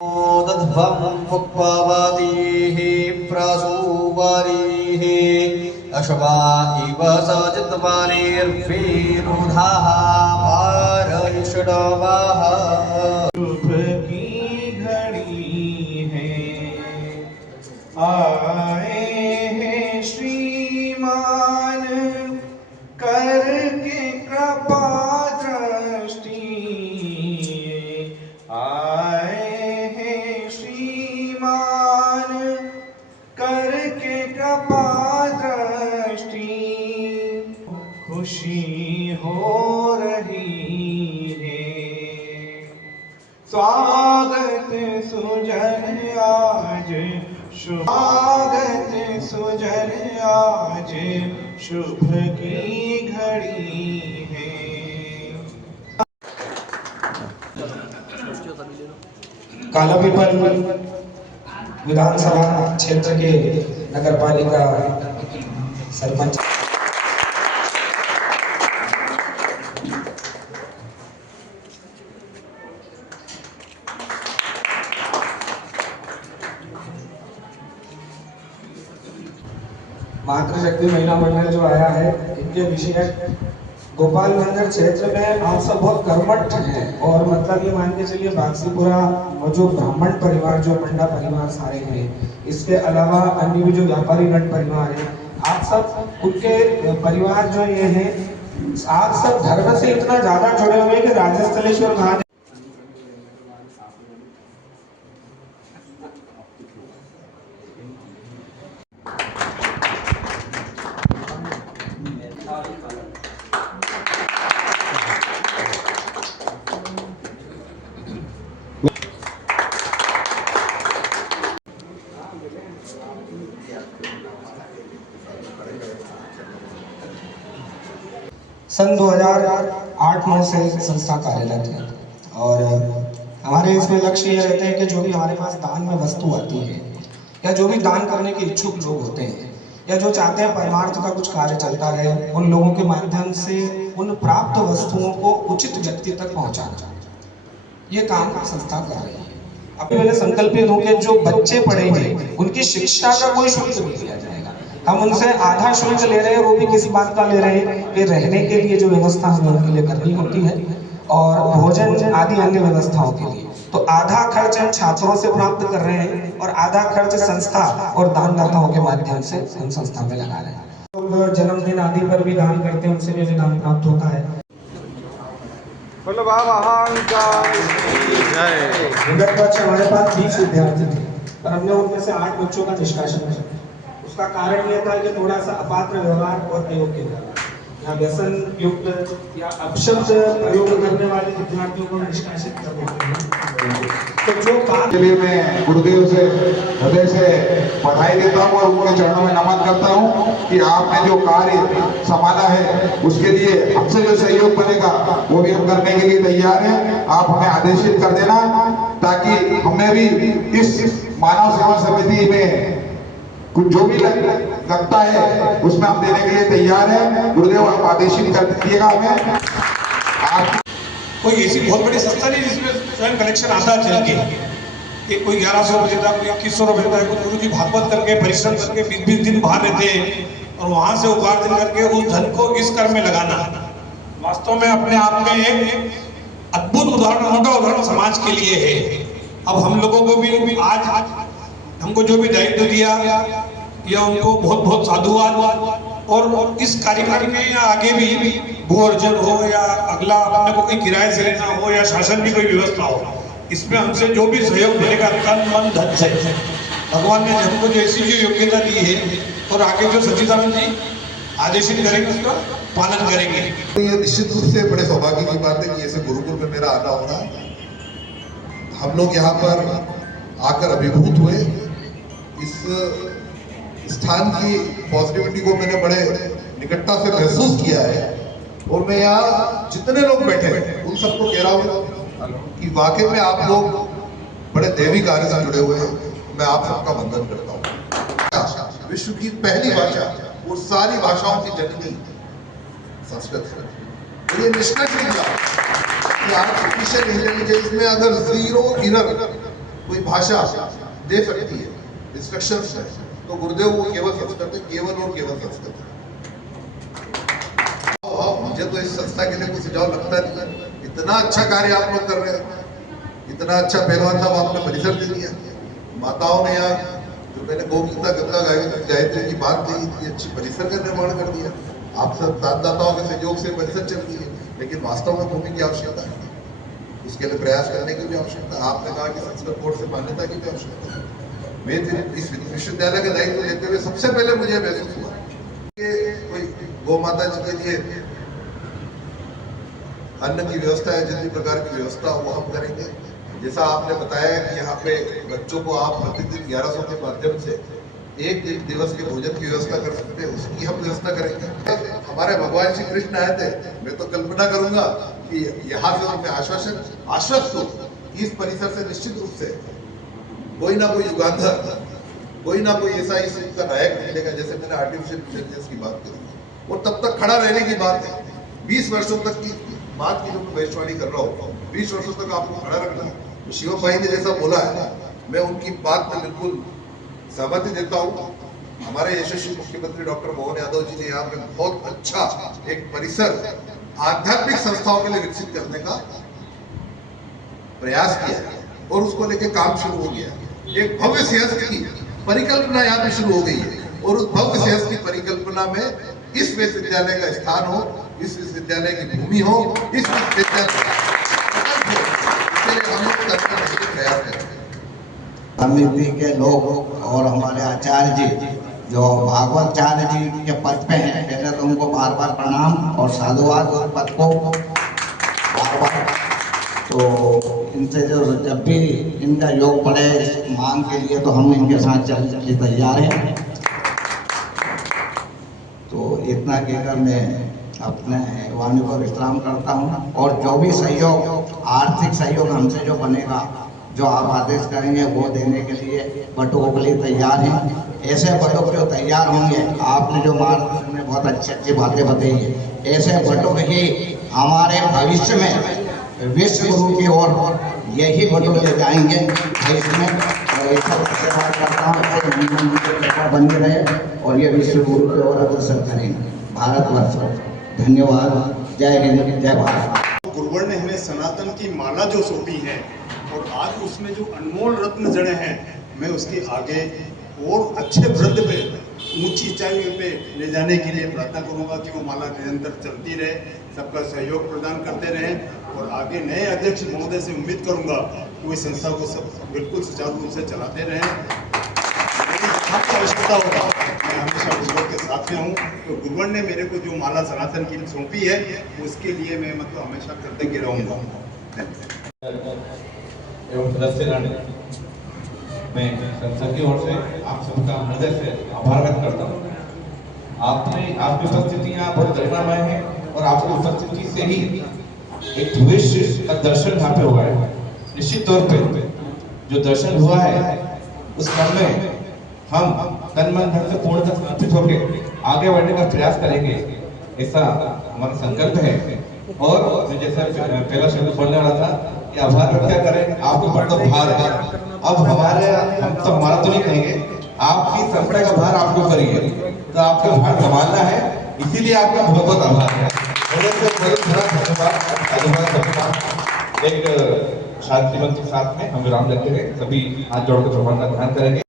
दध्वं पुक्पावातीः प्रासूवारीः अश्वा इव सजित्वानिर्वीरुधाः पारयिषडवाः। शुभ की घड़ी है, आए हैं श्रीमान करके कृपा दृष्टि, आए हैं श्रीमान करके कृपा दृष्टि। खुशी हो रही है, स्वागत सुजन आज स्वागत सुजन आज शुभ की घड़ी है। कालापीपल विधानसभा क्षेत्र के नगरपालिका सरपंच मातृशक्ति महिला मंडल जो आया है, इनके विषय गोपाल मंदिर क्षेत्र में आप सब बहुत कर्मठ हैं और मतलब ये मान के चलिए बागसीपुरा और जो ब्राह्मण परिवार जो मंडा परिवार सारे हैं, इसके अलावा अन्य भी जो व्यापारी गण परिवार हैं, आप सब उनके परिवार जो ये हैं, आप सब धर्म से इतना ज्यादा जुड़े हुए हैं कि राजस्थलेश्वर महादेव सन 2008-9 से संस्था कार्यरत है और हमारे इसमें लक्ष्य ये रहते हैं कि जो भी हमारे पास दान में वस्तु आती है या जो भी दान करने के इच्छुक लोग होते हैं या जो चाहते हैं परमार्थ का कुछ कार्य चलता रहे, उन लोगों के माध्यम से उन प्राप्त वस्तुओं को उचित व्यक्ति तक पहुंचाना, ये काम संस्था कर रही है। अभी मैंने संकल्पित हूँ कि जो बच्चे पढ़ेंगे उनकी शिक्षा का कोई शुल्क नहीं लिया जाएगा। हम उनसे आधा शुल्क ले रहे हैं, वो भी किस बात का ले रहे हैं कि रहने के लिए जो व्यवस्था हमें उनके लिए करनी होती है और भोजन आदि अन्य व्यवस्थाओं के लिए, तो आधा खर्च हम छात्रों से प्राप्त कर रहे हैं और आधा खर्च संस्था और दानदाताओं के माध्यम से हम संस्था में लगा रहे हैं। लोग जन्मदिन आदि पर भी दान करते हैं, उनसे भी दान प्राप्त होता है। हमारे पास 20 विद्यार्थी थे पर हमने उनमें से 8 बच्चों का निष्कासन किया। उसका कारण यह था कि थोड़ा सा अपात्र व्यवहार और अयोग्य व्यवहार या व्यसन युक्त या अपशब्द प्रयोग करने वाले विद्यार्थियों को निष्कासित करते हैं। तो जो बात के लिए मैं गुरुदेव से हृदय से बधाई देता हूँ और उनके चरणों में नमन करता हूँ कि आपने जो कार्य संभाला है उसके लिए हमसे जो सहयोग बनेगा वो भी हम करने के लिए तैयार हैं। आप हमें आदेशित कर देना ताकि हमें भी इस मानव सेवा समिति में कुछ जो भी लगता है उसमें हम देने के लिए तैयार हैं। गुरुदेव आप आदेशित कर दीजिएगा हमें। कोई ऐसी बहुत बड़ी संस्था नहीं जिसमें स्वयं कलेक्शन आता चल के कि कोई 1100 रुपये देता, कोई 2100 रुपये देता है, कोई गुरु जी भागवत करके परिश्रम करके 20-20 दिन बाहर रहते हैं और वहां से उपार्जन करके उस धन को इस कर्म में लगाना वास्तव में अपने आप में एक अद्भुत उदाहरण, मोटा उदाहरण समाज के लिए है। अब हम लोगों को भी आज हमको जो भी दायित्व दिया या उनको बहुत बहुत साधुवाद और इस कार्यक्रम में या आगे भी भू अर्जन हो या अगला अपने को कोई किराए से लेना हो या शासन की कोई व्यवस्था हो, इसमें हमसे जो भी सहयोग मिलेगा तन मन धन से भगवान ने हमको जैसी जो योग्यता दी है और आगे जो सच्चिदानंद जी आदेशित करेंगे उसका पालन करेंगे। ये निश्चित रूप से बड़े सौभाग्य की बात है कि ऐसे गुरुकुल में मेरा आना होना, हम लोग यहाँ पर आकर अभिभूत हुए। इस स्थान की पॉजिटिविटी को मैंने बड़े निकटता से महसूस किया है और मैं यहाँ जितने लोग बैठे हैं उन सबको कह रहा हूँ कि वाकई में आप लोग बड़े दैवी कार्य से जुड़े हुए हैं। मैं आप सबका वंदन करता हूँ। विश्व की पहली भाषा और सारी भाषाओं की जननी संस्कृत है। ये निष्कर्ष निकला कि आर्टिफिशियल इंटेलिजेंस में अगर जीरो एरर कोई भाषा दे सकती है, इंस्ट्रक्शंस है, तो गुरुदेव वो केवल संस्कृत है, केवल और केवल संस्कृत है। मुझे तो इस संस्था के लिए कोई सुझाव लगता नहीं। इतना अच्छा कार्य आप लोग कर रहे हैं, इतना अच्छा पहलवान साहब आपने परिसर दे दिया, माताओं ने यहाँ जो मैंने गौगीता गंगा गायत्री की बात कही, इतनी अच्छी परिसर का निर्माण कर दिया। आप सब दानदाताओं के सहयोग से परिसर चल रही है, लेकिन वास्तव में भूमि की आवश्यकता है, उसके लिए प्रयास करने की भी आवश्यकता है। आपने कहा कि संस्कृत बोर्ड से मान्यता की भी आवश्यकता है। मैं इस विश्वविद्यालय का दायित्व लेते हुए सबसे पहले मुझे महसूस हुआ कि कोई गौ माता जी के लिए अन्न की व्यवस्था है, जितनी प्रकार की व्यवस्था वो हम करेंगे। जैसा आपने बताया कि यहाँ पे बच्चों को आप प्रतिदिन 1100 के माध्यम से एक दिवस के भोजन की व्यवस्था कर सकते हैं, उसकी हम व्यवस्था करेंगे। हमारे भगवान श्री कृष्ण आए थे, मैं तो कल्पना करूंगा कि यहाँ से उनमें आश्वस्त हो कि इस परिसर से निश्चित रूप से कोई ना कोई युगांधर, कोई ना कोई ऐसा इस का नायक मिलेगा। जैसे मैंने आर्टिफिशियल इंटेलिजेंस की बात करी, और तब तक खड़ा रहने की बात है। 20 वर्षों तक की बात की जो मैं भविष्यवाणी कर रहा हूँ, 20 वर्षों तक आपको खड़ा रखना है। तो शिवम भाई ने जैसा बोला है, मैं उनकी बात में बिल्कुल सहमति देता हूँ। हमारे यशस्वी मुख्यमंत्री डॉक्टर मोहन यादव जी ने यहाँ पे बहुत अच्छा एक परिसर आध्यात्मिक संस्थाओं के लिए विकसित करने का प्रयास किया है, और उसको लेके काम शुरू हो गया। एक भव्य सिंहस्थ की परिकल्पना यहाँ पे शुरू हो गई है, और उस भव्य सिंहस्थ की परिकल्पना में इस विश्वविद्यालय का स्थान हो, इस विश्वविद्यालय की भूमि हो, इस विश्वविद्यालय हम लोग प्रयास करेंगे। समिति के लोग और हमारे आचार्य जी जो भागवताचार्य जी के पद पे हैं, पहले तो उनको बार बार प्रणाम और साधुवाद उस पद को बार बार। तो इनसे जो जब भी इनका योग पड़े इस मांग के लिए, तो हम इनके साथ चलने के लिए तैयार हैं। तो इतना कहकर मैं अपने वाणी को विश्राम करता हूँ, और जो भी सहयोग, आर्थिक सहयोग हमसे जो बनेगा, जो आप आदेश करेंगे, वो देने के लिए बटुकों के लिए तैयार हैं। ऐसे बटुक जो तैयार होंगे, आपने जो मार्गदर्शन में बहुत अच्छी अच्छी बातें बताई है, ऐसे बटुक ही हमारे भविष्य में विश्व गुरु की ओर यही बटुक ले जाएंगे इसमें। और ऐसा बात करता हूँ बने रहे, और ये विश्व गुरु की ओर अग्रसर करेंगे भारतवर्ष। धन्यवाद। जय हिंद, जय भारत। गुरुवर ने हमें सनातन की माला जो सौंपी है, और आज उसमें जो अनमोल रत्न जड़े हैं, मैं उसके आगे और अच्छे वृद्ध पे, ऊंची ऊंचाइयों पे ले जाने के लिए प्रार्थना करूंगा कि वो माला निरंतर चलती रहे, सबका सहयोग प्रदान करते रहें, और आगे नए अध्यक्ष महोदय से उम्मीद करूंगा कि वो इस संस्था को सब बिल्कुल सुचारू रूप से चलाते रहें। आपकी आवश्यकता होगा, मैं हमेशा गुरुवर के साथ में हूँ। तो गुरुवर ने मेरे को जो माला सनातन की सौंपी है, उसके लिए मैं मतलब हमेशा कृतज्ञ रहूँगा। एवं सदस्यगण, मैं संस्था की ओर से आप सबका हृदय से आभार व्यक्त करता हूँ। आपकी उपस्थिति यहाँ बहुत गरिमामय है, और आपकी उपस्थिति से ही एक भविष्य का दर्शन यहाँ पे हुआ है। निश्चित तौर पे जो दर्शन हुआ है, उस क्रम में हम तन मन धन से पूर्णतः समर्पित होकर आगे बढ़ने का प्रयास करेंगे, ऐसा हमारा संकल्प है। और मैं जैसा पहला शब्द बोलने वाला था कि आभार व्यक्त क्या करें, आपके ऊपर तो भार है। अब हम तो हमारा तो नहीं कहेंगे, आपकी संस्था का भार आपको करिए, तो आपका भार संभालना है, इसीलिए आपका बहुत बहुत आभार है। धन्यवाद। एक शांति मंत्र के साथ में हम विराम लेते हैं, सभी हाथ जोड़कर भगवान का ध्यान करेंगे।